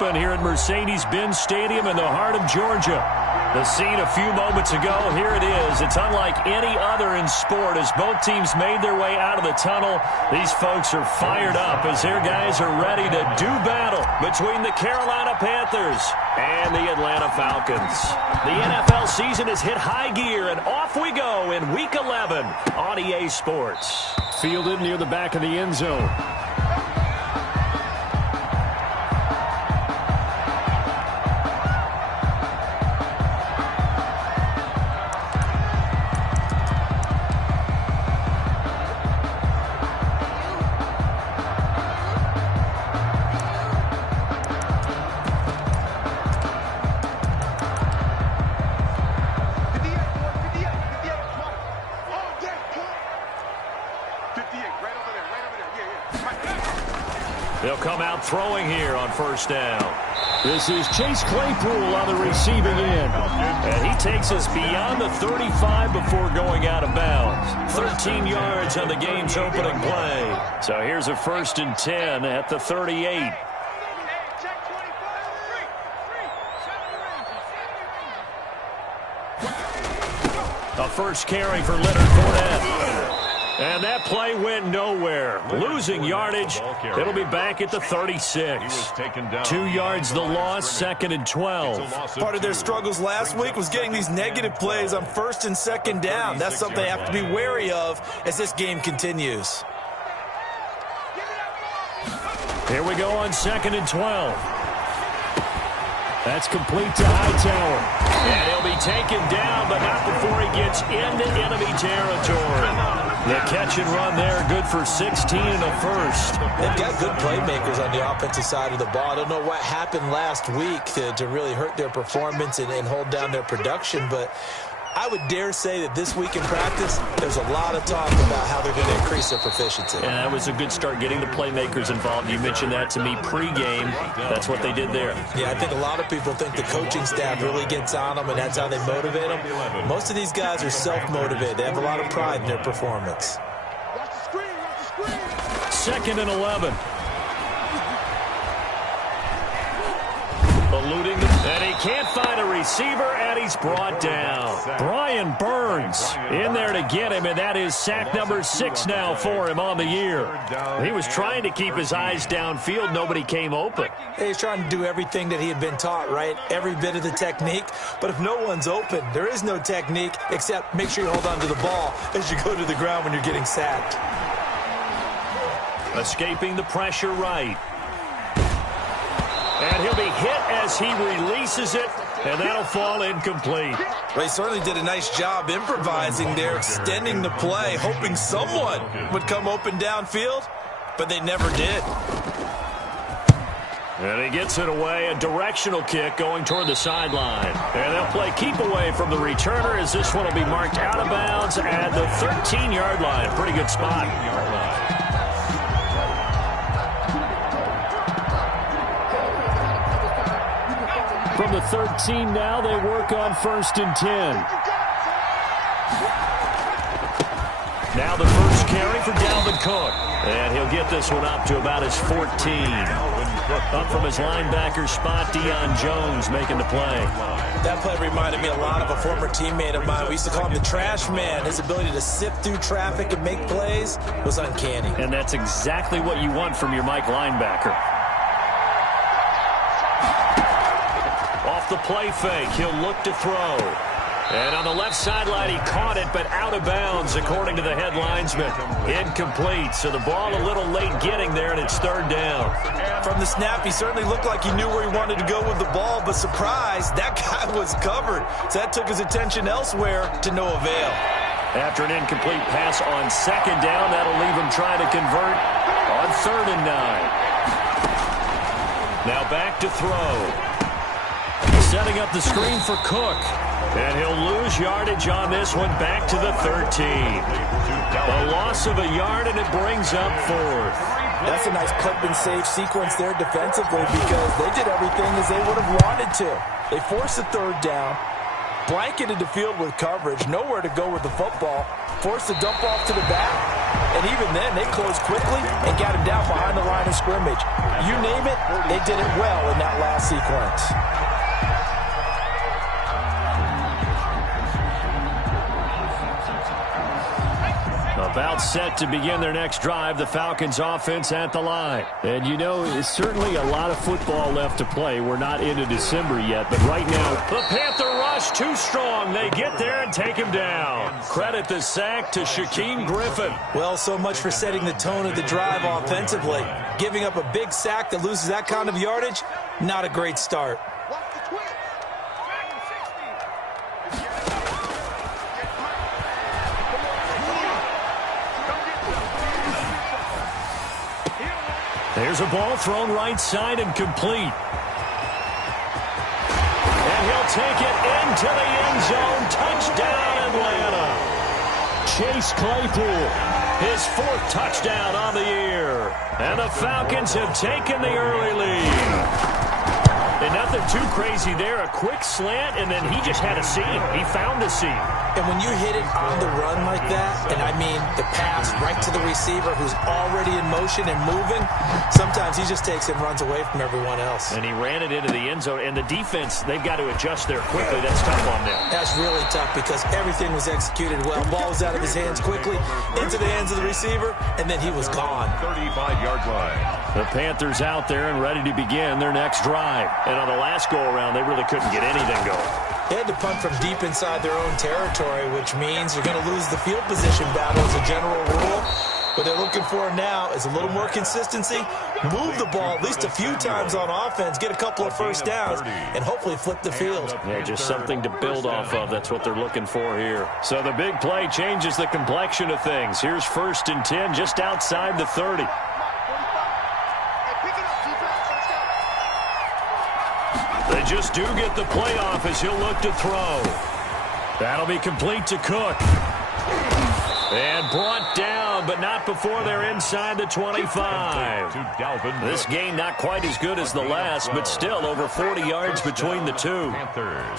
Here at Mercedes-Benz Stadium in the heart of Georgia. The scene a few moments ago, here it is. It's unlike any other in sport as both teams made their way out of the tunnel. These folks are fired up as their guys are ready to do battle between the Carolina Panthers and the Atlanta Falcons. The NFL season has hit high gear, and off we go in Week 11 on EA Sports. Fielded near the back of the end zone. They'll come out throwing here on first down. This is Chase Claypool on the receiving end. And he takes us beyond the 35 before going out of bounds. 13 yards on the game's opening play. So here's a 1st and 10 at the 38. A first carry for Leonard Fournette. And that play went nowhere. Losing yardage. It'll be back at the 36. 2 yards the loss, 2nd and 12. Part of their struggles last week was getting these negative plays on 1st and 2nd down. That's something they have to be wary of as this game continues. Here we go on 2nd and 12. That's complete to Hightower. And he'll be taken down, but not before he gets into enemy territory. The catch and run there, good for 16 and a first. They've got good playmakers on the offensive side of the ball. I don't know what happened last week to really hurt their performance and hold down their production, but I would dare say that this week in practice, there's a lot of talk about how they're going to increase their proficiency. And that was a good start getting the playmakers involved. You mentioned that to me pregame. That's what they did there. Yeah, I think a lot of people think the coaching staff really gets on them, and that's how they motivate them. Most of these guys are self-motivated. They have a lot of pride in their performance. 2nd and 11. Eluding them, and he can't find a receiver, and he's brought down. Brian Burns in there to get him, and that is sack number 6 now for him on the year. He was trying to keep his eyes downfield. Nobody came open. He's trying to do everything that he had been taught, right? Every bit of the technique. But if no one's open, there is no technique except make sure you hold on to the ball as you go to the ground when you're getting sacked. Escaping the pressure right. And he'll be hit as he releases it, and that'll fall incomplete. Well, he certainly did a nice job improvising there, extending the play, hoping someone would come open downfield, but they never did. And he gets it away, a directional kick going toward the sideline. And they'll play keep away from the returner as this one will be marked out of bounds at the 13-yard line. Pretty good spot. From the 13 now, they work on 1st and 10. Now the first carry for Dalvin Cook. And he'll get this one up to about his 14. Up from his linebacker spot, Deion Jones making the play. That play reminded me a lot of a former teammate of mine. We used to call him the trash man. His ability to sift through traffic and make plays was uncanny. And that's exactly what you want from your Mike linebacker. Off the play fake, he'll look to throw. And on the left sideline, he caught it, but out of bounds, according to the head linesman. Incomplete, so the ball a little late getting there, and it's 3rd down. From the snap, he certainly looked like he knew where he wanted to go with the ball, but surprise, that guy was covered. So that took his attention elsewhere to no avail. After an incomplete pass on 2nd down, that'll leave him trying to convert on 3rd and 9. Now back to throw. Setting up the screen for Cook. And he'll lose yardage on this one back to the 13. A loss of a yard, and it brings up 4th. That's a nice clip and save sequence there defensively because they did everything as they would have wanted to. They forced the 3rd down, blanketed the field with coverage, nowhere to go with the football, forced the dump off to the back, And even then, they closed quickly and got him down behind the line of scrimmage. You name it, they did it well in that last sequence. About set to begin their next drive, the Falcons offense at the line. And you know, it's certainly a lot of football left to play. We're not into December yet, but right now, the Panther rush too strong. They get there and take him down. Credit the sack to Shaquem Griffin. Well, so much for setting the tone of the drive offensively. Giving up a big sack that loses that kind of yardage, not a great start. There's a ball thrown right side and complete. And he'll take it into the end zone. Touchdown, Atlanta. Chase Claypool, his 4th touchdown on the year. And the Falcons have taken the early lead. And nothing too crazy there. A quick slant, and then he just had a seam. He found a seam. And when you hit it on the run like that, and I mean the pass right to the receiver who's already in motion and moving, sometimes he just takes it and runs away from everyone else. And he ran it into the end zone. And the defense, they've got to adjust there quickly. That's tough on them. That's really tough because everything was executed well. Ball was out of his hands quickly, into the hands of the receiver, and then he was gone. 35-yard line. The Panthers out there and ready to begin their next drive. And on the last go-around, they really couldn't get anything going. They had to punt from deep inside their own territory, which means you're going to lose the field position battle as a general rule. What they're looking for now is a little more consistency, move the ball at least a few times on offense, get a couple of first downs, and hopefully flip the field. Yeah, just something to build off of. That's what they're looking for here. So the big play changes the complexion of things. Here's 1st and 10 just outside the 30. They just do get the playoff as he'll look to throw. That'll be complete to Cook. And brought down, but not before they're inside the 25. This game not quite as good as the last, but still over 40 yards between the two. Panthers.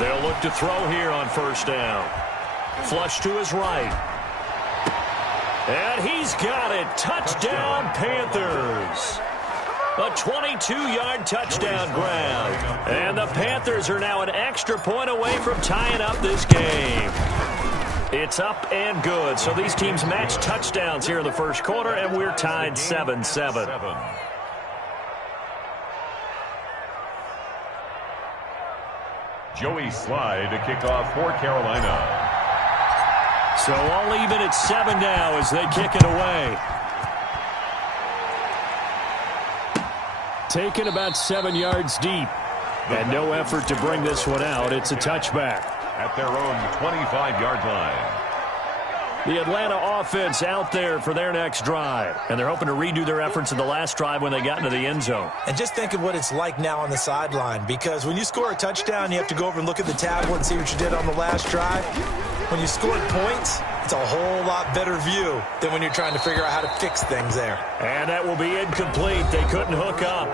They'll look to throw here on 1st down. Flush to his right. And he's got it. Touchdown, Panthers. A 22-yard touchdown grab. And the Panthers are now an extra point away from tying up this game. It's up and good. So these teams match touchdowns here in the first quarter, and we're tied 7-7. Joey Slye to kick off for Carolina. So all even at 7 now as they kick it away. Taken about 7 yards deep. And no effort to bring this one out. It's a touchback. At their own 25-yard line. The Atlanta offense out there for their next drive. And they're hoping to redo their efforts in the last drive when they got into the end zone. And just think of what it's like now on the sideline, because when you score a touchdown, you have to go over and look at the tablet and see what you did on the last drive. When you scored points, it's a whole lot better view than when you're trying to figure out how to fix things there. And that will be incomplete. They couldn't hook up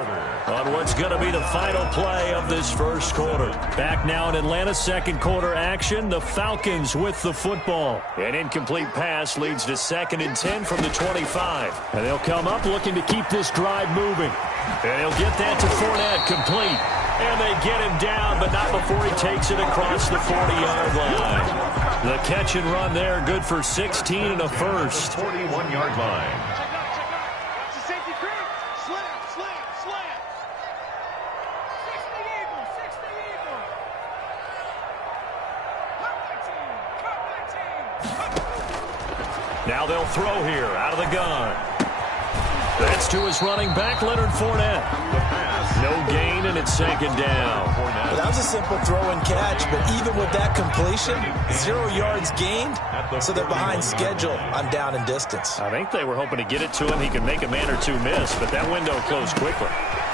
on what's going to be the final play of this first quarter. Back now in Atlanta's second quarter action, the Falcons with the football. An incomplete pass leads to 2nd and 10 from the 25. And they'll come up looking to keep this drive moving. And he'll get that to Fournette, complete. And they get him down, but not before he takes it across the 40-yard line. The catch and run there, good for 16 and a first. 41-yard line. Now they'll throw here out of the gun. That's to his running back, Leonard Fournette. No gain, and it's 2nd down. Well, that was a simple throw and catch, but even with that completion, 0 yards gained, so they're behind schedule on down and distance. I think they were hoping to get it to him. He could make a man or two miss, but that window closed quickly.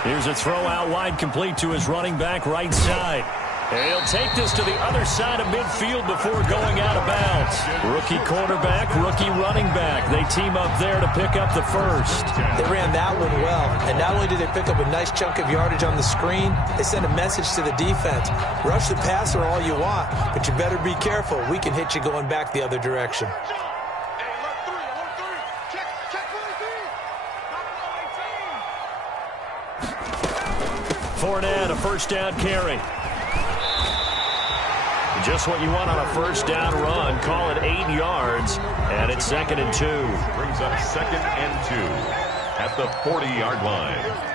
Here's a throw out wide, complete to his running back right side. And he'll take this to the other side of midfield before going out of bounds. Rookie quarterback, rookie running back. They team up there to pick up the first. They ran that one well. And not only did they pick up a nice chunk of yardage on the screen, they sent a message to the defense. Rush the passer all you want, but you better be careful. We can hit you going back the other direction. Fournette, a first down carry. Just what you want on a first down run. Call it 8 yards, and it's 2nd and 2. Brings up 2nd and 2 at the 40-yard line.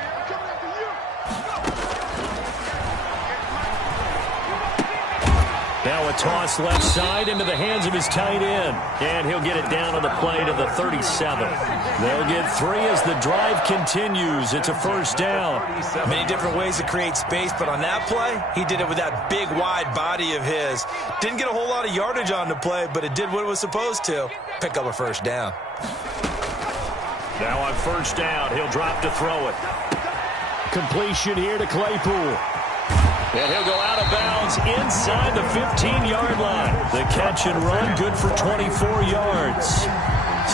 Now a toss left side into the hands of his tight end. And he'll get it down on the play to the 37. They'll get 3 as the drive continues. It's a first down. Many different ways to create space, but on that play, he did it with that big, wide body of his. Didn't get a whole lot of yardage on the play, but it did what it was supposed to. Pick up a first down. Now on first down, he'll drop to throw it. Completion here to Claypool. And he'll go out of bounds inside the 15-yard line. The catch and run good for 24 yards.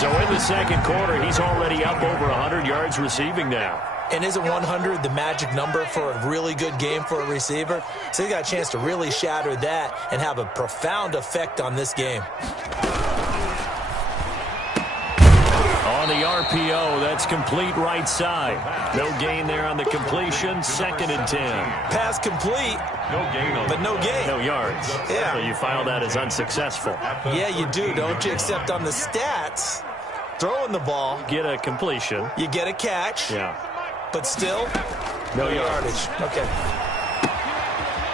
So in the second quarter, he's already up over 100 yards receiving now. And isn't 100 the magic number for a really good game for a receiver? So he got a chance to really shatter that and have a profound effect on this game. On the RPO, that's complete right side. No gain there on the completion. 2nd and 10. Pass complete. No gain on but no gain. No yards. Yeah. So you file that as unsuccessful. Yeah, you do, don't you? Except on the stats, throwing the ball. Get a completion. You get a catch. Yeah. But still, no yardage. Okay.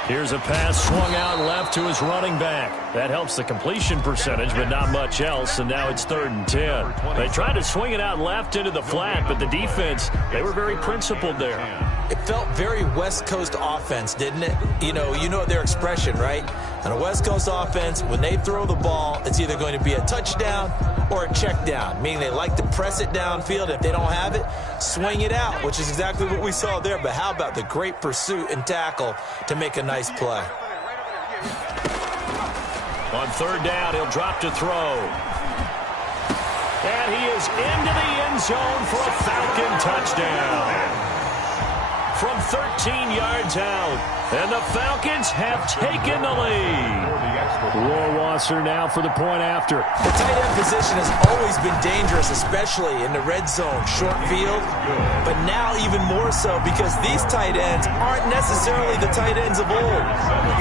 Here's a pass swung out left to his running back. That helps the completion percentage, but not much else, and now it's 3rd and 10. They tried to swing it out left into the flat, but the defense, they were very principled there. It felt very West Coast offense, didn't it? You know their expression, right? On a West Coast offense, when they throw the ball, it's either going to be a touchdown or a check down, meaning they like to press it downfield. If they don't have it, swing it out, which is exactly what we saw there. But how about the great pursuit and tackle to make a nice play? On 3rd down, he'll drop to throw. And he is into the end zone for a Falcon touchdown. From 13 yards out, and the Falcons have taken the lead. Rohrwasser now for the point after. The tight end position has always been dangerous, especially in the red zone, short field. But now even more so because these tight ends aren't necessarily the tight ends of old.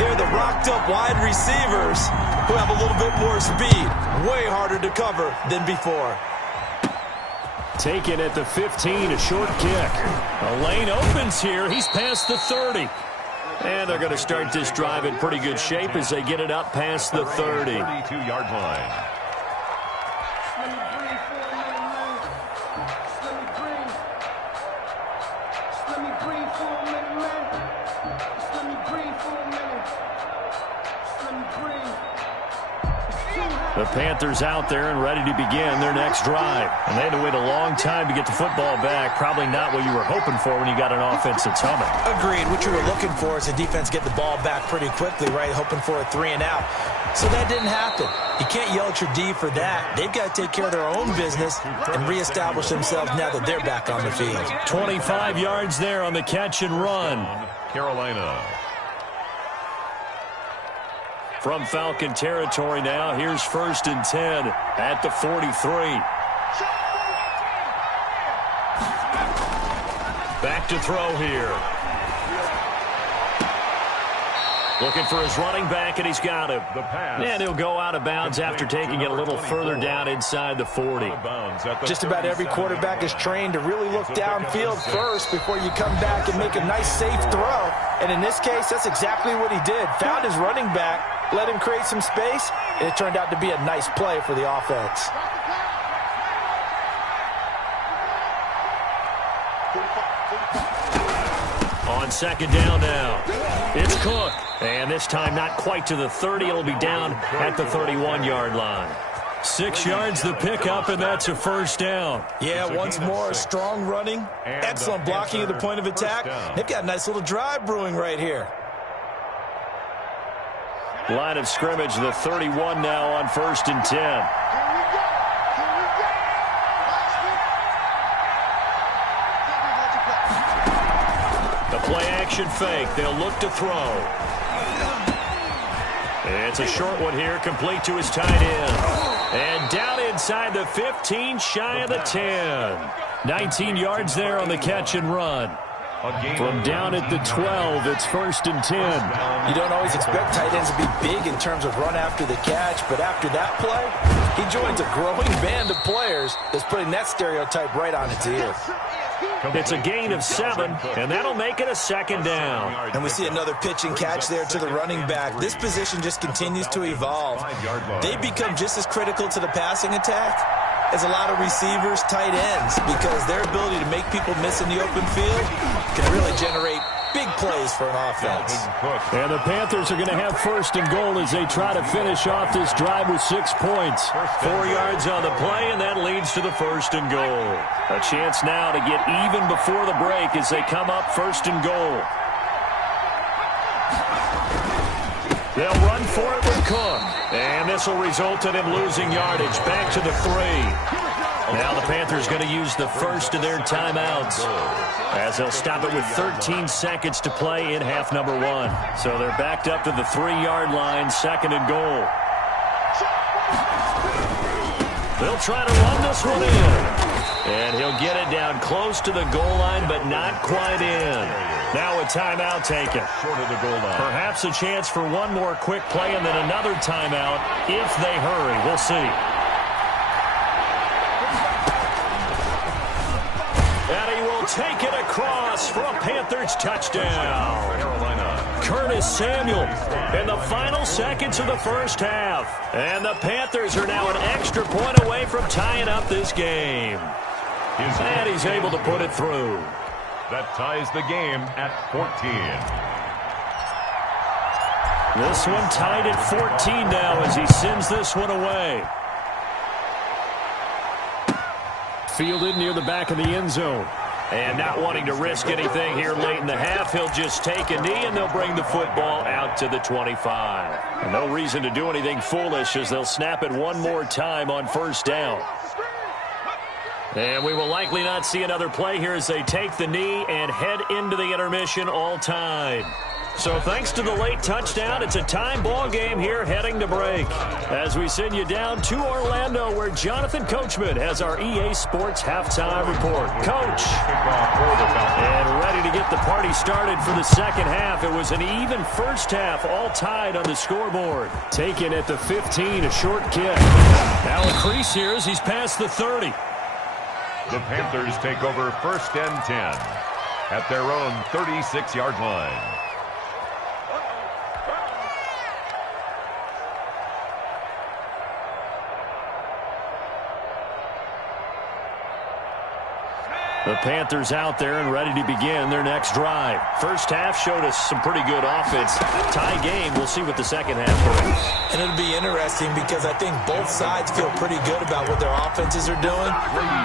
They're the rocked-up wide receivers who have a little bit more speed. Way harder to cover than before. Taken at the 15, a short kick. A lane opens here. He's past the 30. And they're going to start this drive in pretty good shape as they get it up past the 30. 32-yard line. The Panthers out there and ready to begin their next drive. And they had to wait a long time to get the football back. Probably not what you were hoping for when you got an offense that's humming. Agreed. What you were looking for is the defense get the ball back pretty quickly, right? Hoping for a 3 and out. So that didn't happen. You can't yell at your D for that. They've got to take care of their own business and reestablish themselves now that they're back on the field. 25 yards there on the catch and run. Carolina. From Falcon territory now, here's 1st and 10 at the 43. Back to throw here. Looking for his running back, and he's got him. And he'll go out of bounds after taking it a little further down inside the 40. Just about every quarterback is trained to really look downfield first before you come back and make a nice, safe throw. And in this case, that's exactly what he did. Found his running back, let him create some space, and it turned out to be a nice play for the offense. On 2nd down now, it's Cook. And this time not quite to the 30. It'll be down at the 31-yard line. 6 yards the pickup, and that's a first down. Yeah, once more, strong running, excellent blocking at the point of attack. They've got a nice little drive brewing right here. Line of scrimmage, the 31 now on 1st and 10. The play-action fake. They'll look to throw. It's a short one here, complete to his tight end. And down inside the 15, shy of the 10. 19 yards there on the catch and run. From down at the 12, it's 1st and 10. You don't always expect tight ends to be big in terms of run after the catch, but after that play, he joins a growing band of players that's putting that stereotype right on its ear. It's a gain of 7, and that'll make it a 2nd down. And we see another pitch and catch there to the running back. This position just continues to evolve. They become just as critical to the passing attack as a lot of receivers, tight ends, because their ability to make people miss in the open field can really generate big plays for an offense. And the Panthers are going to have 1st and goal as they try to finish off this drive with 6 points. 4 yards on the play, and that leads to the 1st and goal. A chance now to get even before the break as they come up 1st and goal. They'll run for it with Cook. And this will result in him losing yardage. Back to the 3. Now the Panthers going to use the first of their timeouts as they'll stop it with 13 seconds to play in half number 1. So they're backed up to the 3-yard line, 2nd and goal. They'll try to run this one in. And he'll get it down close to the goal line, but not quite in. Now a timeout taken. Short of the goal line. Perhaps a chance for one more quick play and then another timeout if they hurry. We'll see. And he will take it across for a Panthers touchdown. Carolina. Curtis Samuel in the final seconds of the first half. And the Panthers are now an extra point away from tying up this game. And he's able to put it through. That ties the game at 14. This one tied at 14 now as he sends this one away. Fielded near the back of the end zone. And not wanting to risk anything here late in the half, he'll just take a knee and they'll bring the football out to the 25. And no reason to do anything foolish as they'll snap it one more time on 1st down. And we will likely not see another play here as they take the knee and head into the intermission all tied. So thanks to the late touchdown, it's a time ball game here heading to break. As we send you down to Orlando where Jonathan Coachman has our EA Sports halftime report. Coach. And ready to get the party started for the second half. It was an even first half, all tied on the scoreboard. Taken at the 15, a short kick. Now a crease here as he's past the 30. The Panthers take over 1st and 10 at their own 36-yard line. The Panthers out there and ready to begin their next drive. First half showed us some pretty good offense. Tie game. We'll see what the second half brings. And it'll be interesting because I think both sides feel pretty good about what their offenses are doing.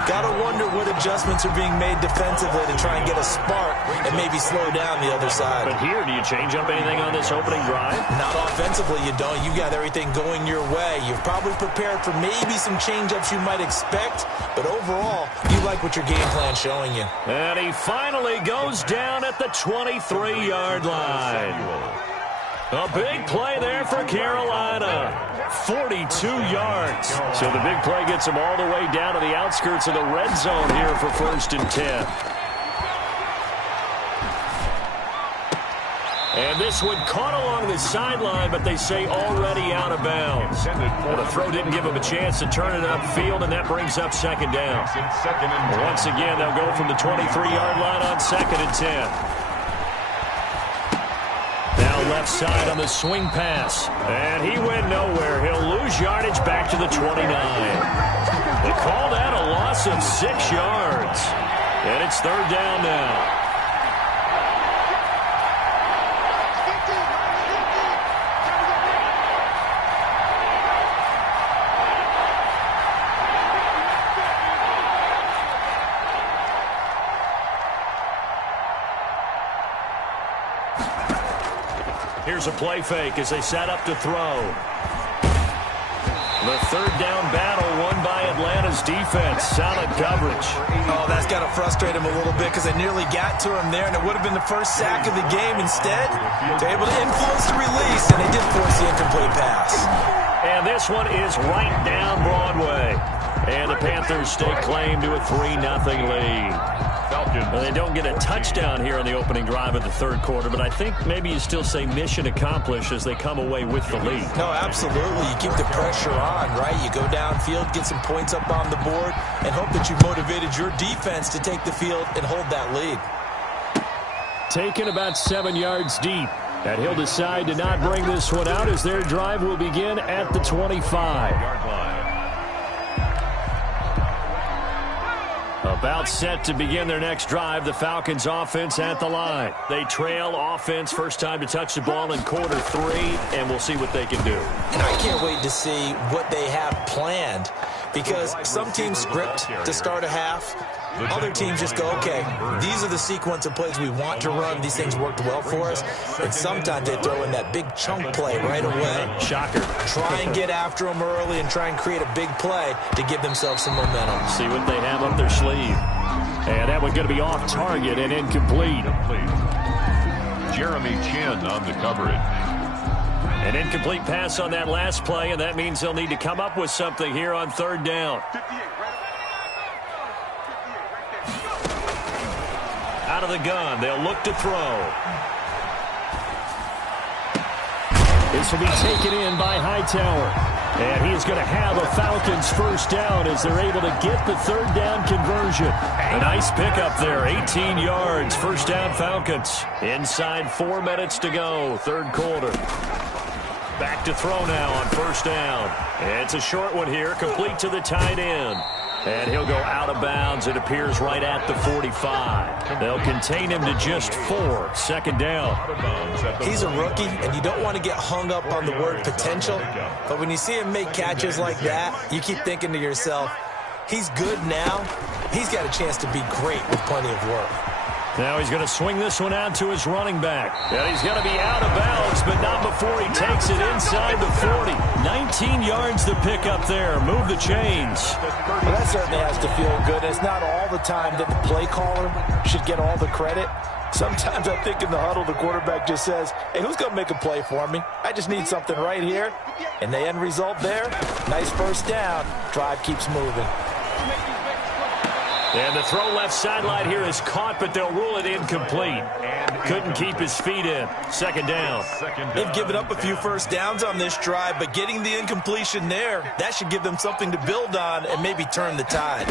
Got to wonder what adjustments are being made defensively to try and get a spark and maybe slow down the other side. But here, do you change up anything on this opening drive? Not offensively, you don't. You got everything going your way. You've probably prepared for maybe some change-ups you might expect, but overall, you like what your game plan showing you. And he finally goes down at the 23-yard line. A big play there for Carolina. 42 yards. So the big play gets him all the way down to the outskirts of the red zone here for 1st and 10. And this one caught along the sideline, but they say already out of bounds. Well, the throw didn't give him a chance to turn it upfield, and that brings up 2nd down. Once again, they'll go from the 23-yard line on 2nd and 10. Now left side on the swing pass. And he went nowhere. He'll lose yardage back to the 29. They call that a loss of 6 yards. And it's 3rd down now. Here's a play fake as they set up to throw. The third down battle won by Atlanta's defense. Solid coverage. Oh, that's got to frustrate him a little bit because they nearly got to him there, and it would have been the first sack of the game. Instead, they're able to influence the release, and they did force the incomplete pass. And this one is right down Broadway. And the Panthers stake claim to a 3-0 lead. Well, they don't get a touchdown here in the opening drive of the third quarter, but I think maybe you still say mission accomplished as they come away with the lead. No, absolutely. You keep the pressure on, right? You go downfield, get some points up on the board, and hope that you motivated your defense to take the field and hold that lead. Taken about 7 yards deep. And he'll decide to not bring this one out as their drive will begin at the 25-yard line. About set to begin their next drive, the Falcons offense at the line. They trail offense, first time to touch the ball in quarter 3, and we'll see what they can do. And I can't wait to see what they have planned, because some teams script to start a half. Other teams just go, okay, these are the sequence of plays we want to run. These things worked well for us. And sometimes they throw in that big chunk play right away. Shocker. Try and get after them early and try and create a big play to give themselves some momentum. See what they have up their sleeve. And that one's going to be off target and incomplete. Jeremy Chin on the coverage. An incomplete pass on that last play, and that means they'll need to come up with something here on third down. Out of the gun, they'll look to throw. This will be taken in by Hightower. And he's going to have a Falcons first down as they're able to get the third down conversion. A nice pickup there, 18 yards, first down Falcons. Inside 4 minutes to go, third quarter. Back to throw now on first down. It's a short one here, complete to the tight end. And he'll go out of bounds. It appears right at the 45. They'll contain him to just 4. Second down. He's a rookie, and you don't want to get hung up on the word potential. But when you see him make catches like that, you keep thinking to yourself, he's good now. He's got a chance to be great with plenty of work. Now he's going to swing this one out to his running back. And he's going to be out of bounds, but not before he takes it inside the 40. 19 yards to pick up there. Move the chains. Well, that certainly has to feel good. It's not all the time that the play caller should get all the credit. Sometimes I think in the huddle, the quarterback just says, hey, who's going to make a play for me? I just need something right here. And the end result there, nice first down. Drive keeps moving. And the throw left sideline here is caught, but they'll rule it incomplete. Couldn't keep his feet in. Second down. They've given up a few first downs on this drive, but getting the incompletion there, that should give them something to build on and maybe turn the tide.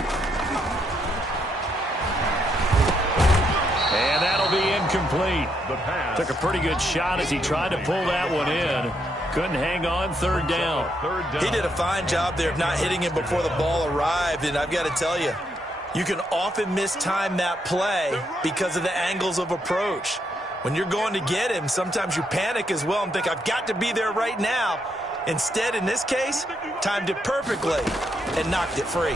And that'll be incomplete. Took a pretty good shot as he tried to pull that one in. Couldn't hang on, third down. He did a fine job there of not hitting him before the ball arrived, and I've got to tell you, you can often mistime that play because of the angles of approach. When you're going to get him, sometimes you panic as well and think, I've got to be there right now. Instead, in this case, timed it perfectly and knocked it free.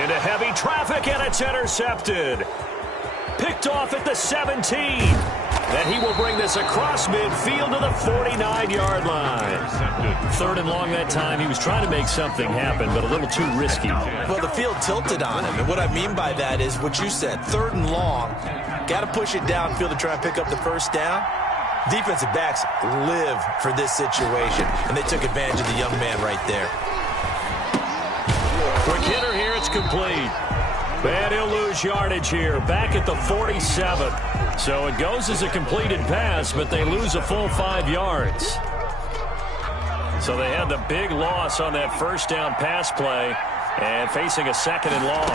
Into heavy traffic, and it's intercepted. Picked off at the 17. And he will bring this across midfield to the 49-yard line. Third and long that time. He was trying to make something happen, but a little too risky. Well, the field tilted on him, and what I mean by that is what you said. Third and long, got to push it downfield to try and pick up the first down. Defensive backs live for this situation, and they took advantage of the young man right there. Quick hitter here, it's complete. And he'll lose yardage here, back at the 47. So it goes as a completed pass, but they lose a full 5 yards. So they had the big loss on that first down pass play and facing a second and long.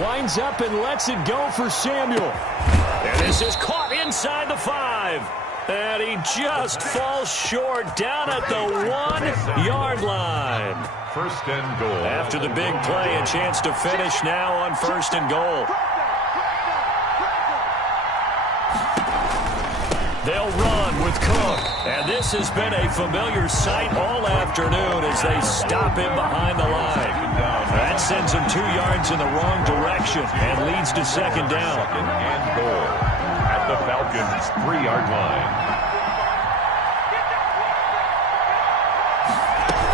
Winds up and lets it go for Samuel. And this is caught inside the 5. And he just falls short down at the 1-yard line. First and goal. After the big play, a chance to finish now on first and goal. They'll run with Cook. And this has been a familiar sight all afternoon as they stop him behind the line. That sends him 2 yards in the wrong direction and leads to second down. Second and goal at the Falcons' 3-yard line.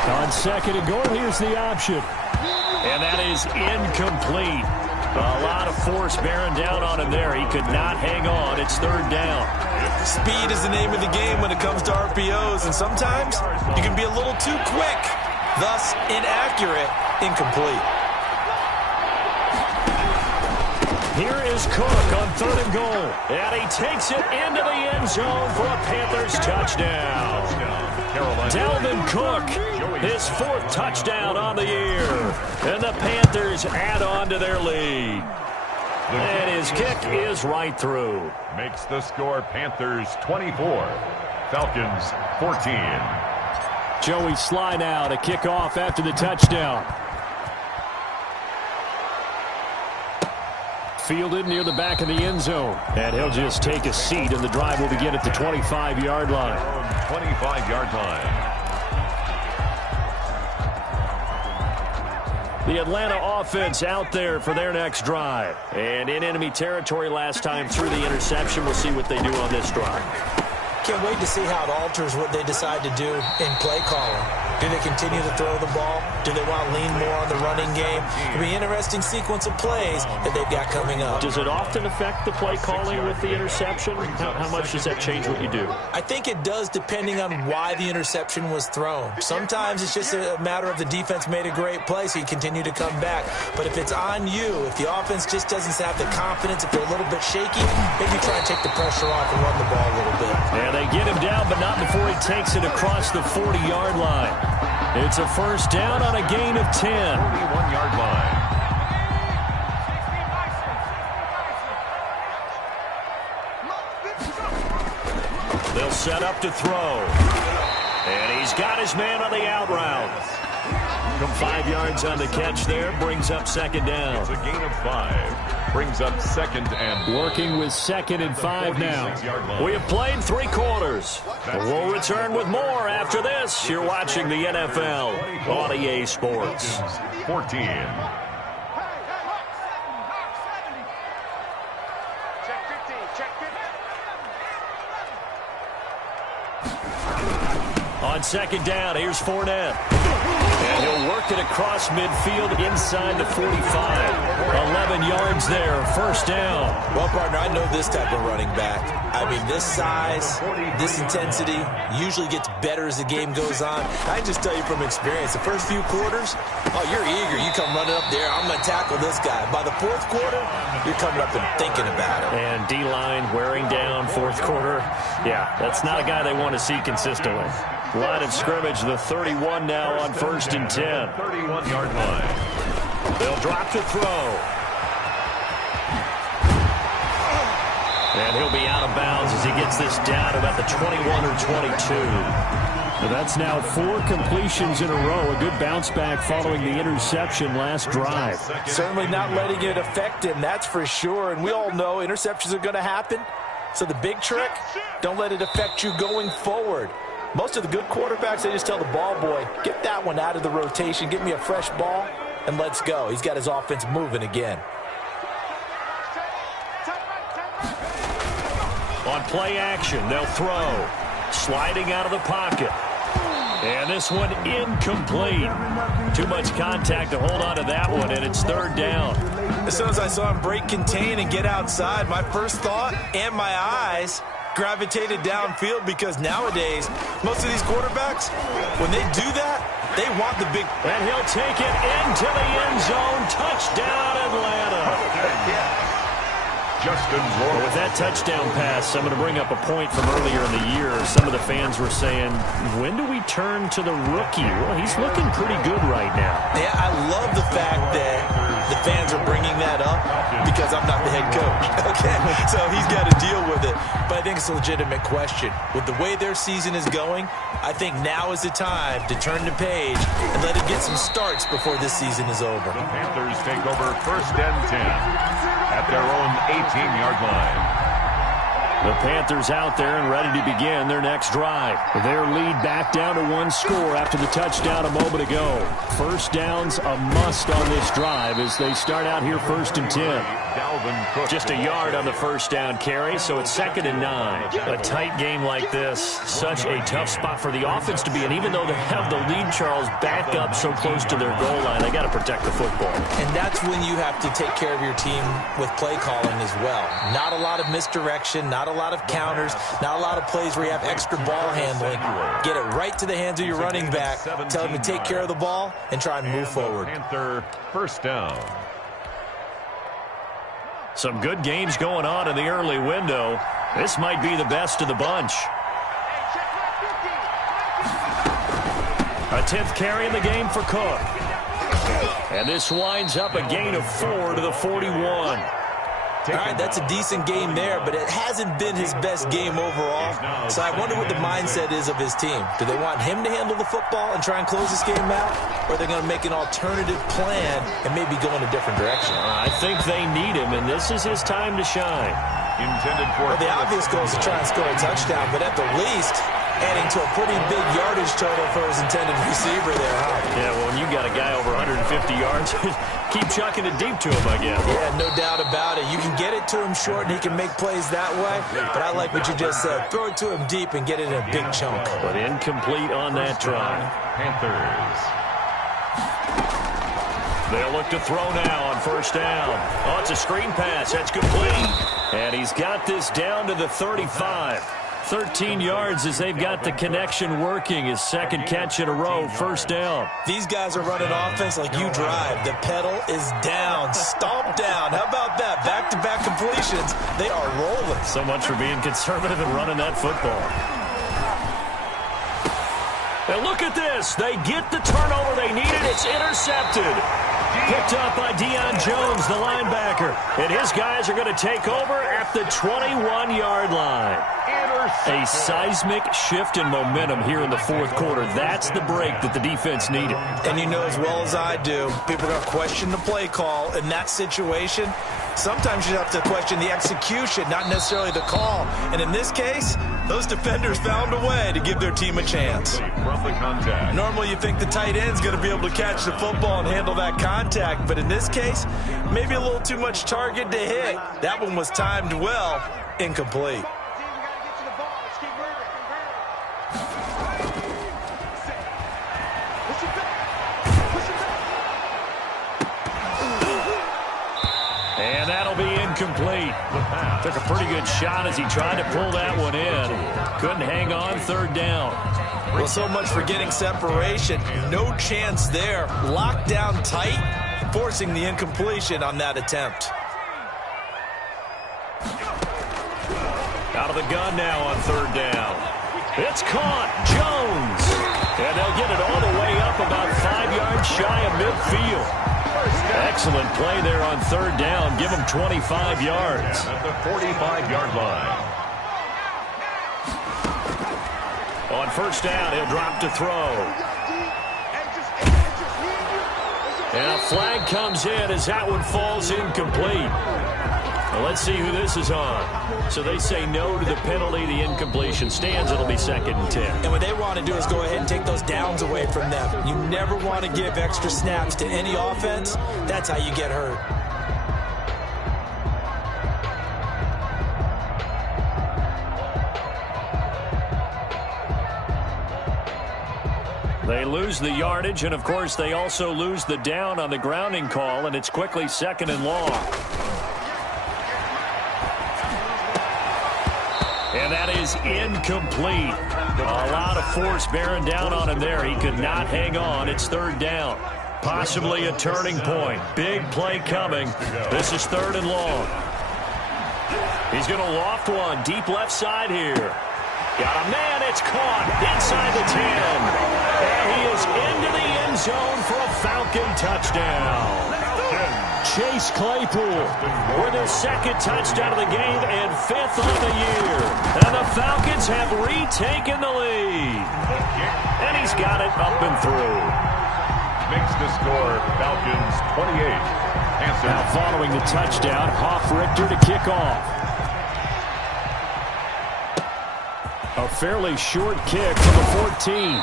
On second and goal, here's the option. And that is incomplete. A lot of force bearing down on him there. He could not hang on. It's third down. Speed is the name of the game when it comes to RPOs, and sometimes you can be a little too quick, thus inaccurate, incomplete. Here is Cook on third and goal. And he takes it into the end zone for a Panthers touchdown. Dalvin Cook, his 4th touchdown on the year. And the Panthers add on to their lead. And his kick is right through. Makes the score Panthers 24, Falcons 14. Joey Sly now to kick off after the touchdown. Fielded near the back of the end zone. And he'll just take a seat, and the drive will begin at the 25-yard line. 25-yard line. The Atlanta offense out there for their next drive. And in enemy territory last time through the interception. We'll see what they do on this drive. Can't wait to see how it alters what they decide to do in play calling. Do they continue to throw the ball? Do they want to lean more on the running game? It'll be an interesting sequence of plays that they've got coming up. Does it often affect the play calling with the interception? How much does that change what you do? I think it does, depending on why the interception was thrown. Sometimes it's just a matter of the defense made a great play, so you continue to come back. But if it's on you, if the offense just doesn't have the confidence, if they're a little bit shaky, maybe try and take the pressure off and run the ball a little bit. And they get him down, but not before he takes it across the 40-yard line. It's a first down on a gain of 10. 41-yard line. They'll set up to throw. And he's got his man on the out route. From 5 yards on the catch there, brings up second down. It's a gain of 5. Brings up second and... Working with second and 5 now. We have played 3 quarters. We'll return with more after this. You're watching the NFL on EA Sports. 14. On second down, here's Fournette. And he'll work it across midfield inside the 45. 11 yards there, first down. Well, partner, I know this type of running back. I mean, this size, this intensity usually gets better as the game goes on. I just tell you from experience, the first few quarters, oh, you're eager. You come running up there, I'm going to tackle this guy. By the 4th quarter, you're coming up and thinking about it. And D-line wearing down 4th quarter. Yeah, that's not a guy they want to see consistently. Line of scrimmage, the 31 now on first and 10. 31-yard line. They'll drop to throw. And he'll be out of bounds as he gets this down to about the 21 or 22. Well, that's now 4 completions in a row. A good bounce back following the interception last drive. Certainly not letting it affect him, that's for sure. And we all know interceptions are going to happen. So the big trick, don't let it affect you going forward. Most of the good quarterbacks, they just tell the ball boy, get that one out of the rotation, give me a fresh ball, and let's go. He's got his offense moving again. On play action, they'll throw. Sliding out of the pocket. And this one incomplete. Too much contact to hold on to that one, and it's third down. As soon as I saw him break contain and get outside, my first thought and my eyes gravitated downfield, because nowadays, most of these quarterbacks, when they do that, they want the big... And he'll take it into the end zone. Touchdown, Atlanta. Justin Roiland. With that touchdown pass, I'm going to bring up a point from earlier in the year. Some of the fans were saying, when do we turn to the rookie? Well, he's looking pretty good right now. Yeah, I love the fact that the fans are bringing that up because I'm not the head coach. Okay, so he's got to deal with it. But I think it's a legitimate question. With the way their season is going, I think now is the time to turn the page and let it get some starts before this season is over. The Panthers take over first and 10 at their own 18-yard line. The Panthers out there and ready to begin their next drive. Their lead back down to 1 score after the touchdown a moment ago. First down's a must on this drive as they start out here 1st and 10. Just a yard on the first down carry, so it's 2nd and 9. A tight game like this, such a tough spot for the offense to be in. Even though they have the lead, Charles, back up so close to their goal line, they got to protect the football. And that's when you have to take care of your team with play calling as well. Not a lot of misdirection, not a lot of counters, not a lot of plays where you have extra ball handling. Get it right to the hands of your running back. Tell him to take care of the ball and try and move forward. Panther first down. Some good games going on in the early window. This might be the best of the bunch. A 10th carry in the game for Cook. And this winds up a gain of 4 to the 41. All right, that's a decent game there, but it hasn't been his best game overall. So I wonder what the mindset is of his team. Do they want him to handle the football and try and close this game out? Or are they going to make an alternative plan and maybe go in a different direction? I think they need him, and this is his time to shine. Intended for the obvious goal is to try and score a touchdown, but at the least, adding to a pretty big yardage total for his intended receiver there, huh? Yeah, well, when you got a guy over 150 yards, keep chucking it deep to him, I guess. Yeah, no doubt about it. You can get it to him short, and he can make plays that way. But I like what you just said. Throw it to him deep and get it in a big chunk. But incomplete on that try. Panthers. They'll look to throw now on first down. Oh, it's a screen pass. That's complete. And he's got this down to the 35. 13 yards as they've got the connection working. His 2nd catch in a row, first down. These guys are running offense like you drive. The pedal is down, stomped down. How about that? Back-to-back completions. They are rolling. So much for being conservative and running that football. And look at this. They get the turnover they needed. It's intercepted. Picked up by Deion Jones, the linebacker. And his guys are going to take over at the 21-yard line. A seismic shift in momentum here in the 4th quarter. That's the break that the defense needed. And you know as well as I do, people are going to question the play call in that situation. Sometimes you have to question the execution, not necessarily the call. And in this case, those defenders found a way to give their team a chance. From the contact. Normally you think the tight end's going to be able to catch the football and handle that contact. But in this case, maybe a little too much target to hit. That one was timed well, incomplete. And that'll be incomplete. Took a pretty good shot as he tried to pull that one in. Couldn't hang on, 3rd down. Well, so much for getting separation. No chance there. Locked down tight, forcing the incompletion on that attempt. Out of the gun now on 3rd down. It's caught. Jones. And they'll get it all the way up about 5 yards shy of midfield. Excellent play there on 3rd down. Give him 25 yards. At the 45-yard line. On first down, he'll drop to throw. And a flag comes in as that one falls incomplete. Well, let's see who this is on. So they say no to the penalty. The incompletion stands. It'll be 2nd and 10. And what they want to do is go ahead and take those downs away from them. You never want to give extra snaps to any offense. That's how you get hurt. They lose the yardage, and, of course, they also lose the down on the grounding call, and it's quickly 2nd and long. And that is incomplete. A lot of force bearing down on him there. He could not hang on. It's 3rd down. Possibly a turning point. Big play coming. This is 3rd and long. He's going to loft one. Deep left side here. Got a man. It's caught inside the 10. And he is into the end zone for a Falcon touchdown. Chase Claypool with his 2nd touchdown of the game and 5th on the year. And the Falcons have retaken the lead. And he's got it up and through. Makes the score Falcons 28. Now following the touchdown, Hoff Richter to kick off. A fairly short kick from the 14.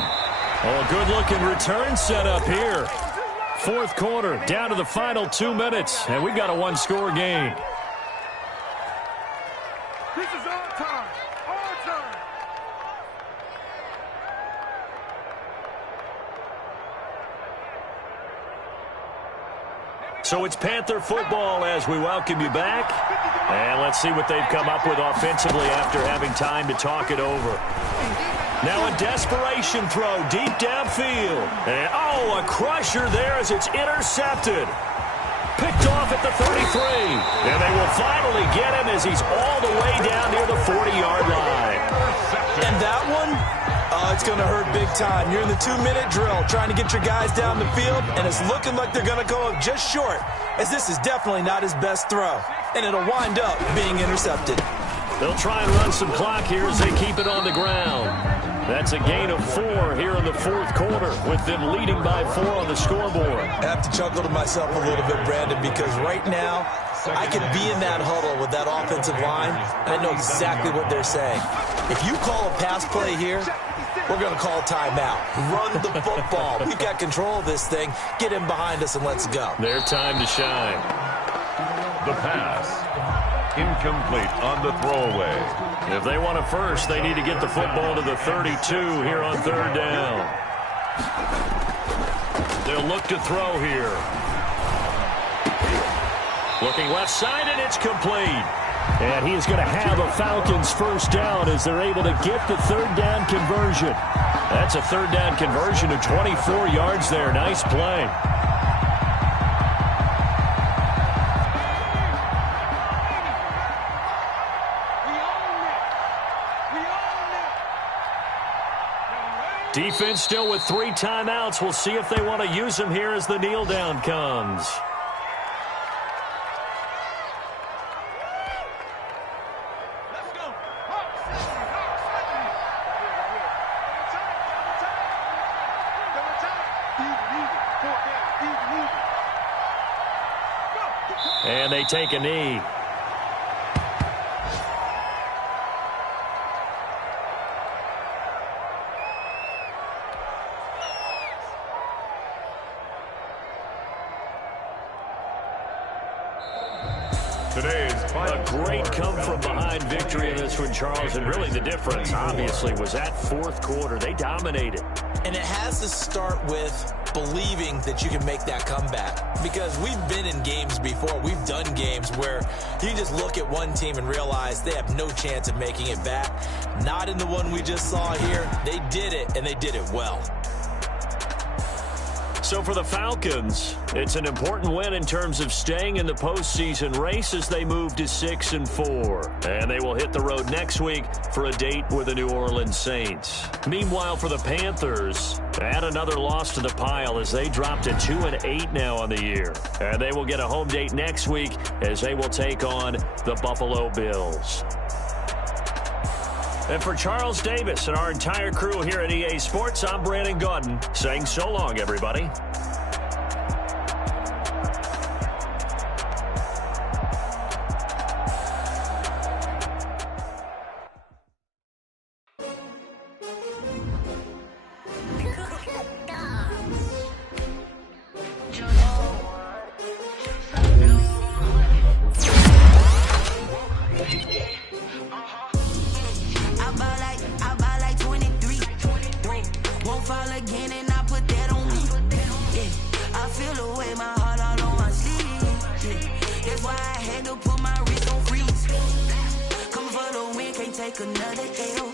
Oh, a good-looking return set up here. Fourth quarter, down to the final 2 minutes, and we've got a one-score game. This is our time. Our time. So it's Panther football as we welcome you back. And let's see what they've come up with offensively after having time to talk it over. Now a desperation throw deep downfield. And, oh, a crusher there as it's intercepted. Picked off at the 33. And they will finally get him as he's all the way down near the 40-yard line. And that one, it's going to hurt big time. You're in the 2-minute drill trying to get your guys down the field, and it's looking like they're going to go up just short, as this is definitely not his best throw. And it'll wind up being intercepted. They'll try and run some clock here as they keep it on the ground. That's a gain of 4 here in the fourth quarter, with them leading by 4 on the scoreboard. I have to chuckle to myself a little bit, Brandon, because right now I could be in that huddle with that offensive line, and I know exactly what they're saying. If you call a pass play here, we're going to call a timeout. Run the football. We've got control of this thing. Get him behind us and let's go. Their time to shine. The pass. Incomplete on the throwaway. If they want a first, they need to get the football to the 32 here on third down. They'll look to throw here. Looking left side, and it's complete. And he is going to have a Falcons first down as they're able to get the third down conversion. That's a third down conversion of 24 yards there. Nice play. Defense still with 3 timeouts. We'll see if they want to use them here as the kneel down comes. And they take a knee. A great come-from-behind victory in this one, Charles, and really the difference, obviously, was that fourth quarter. They dominated. And it has to start with believing that you can make that comeback, because we've been in games before. We've done games where you just look at one team and realize they have no chance of making it back. Not in the one we just saw here. They did it, and they did it well. So for the Falcons, it's an important win in terms of staying in the postseason race as they move to 6-4. And they will hit the road next week for a date with the New Orleans Saints. Meanwhile, for the Panthers, add another loss to the pile as they drop to 2-8 now on the year. And they will get a home date next week as they will take on the Buffalo Bills. And for Charles Davis and our entire crew here at EA Sports, I'm Brandon Gaudin saying so long, everybody. Take another L.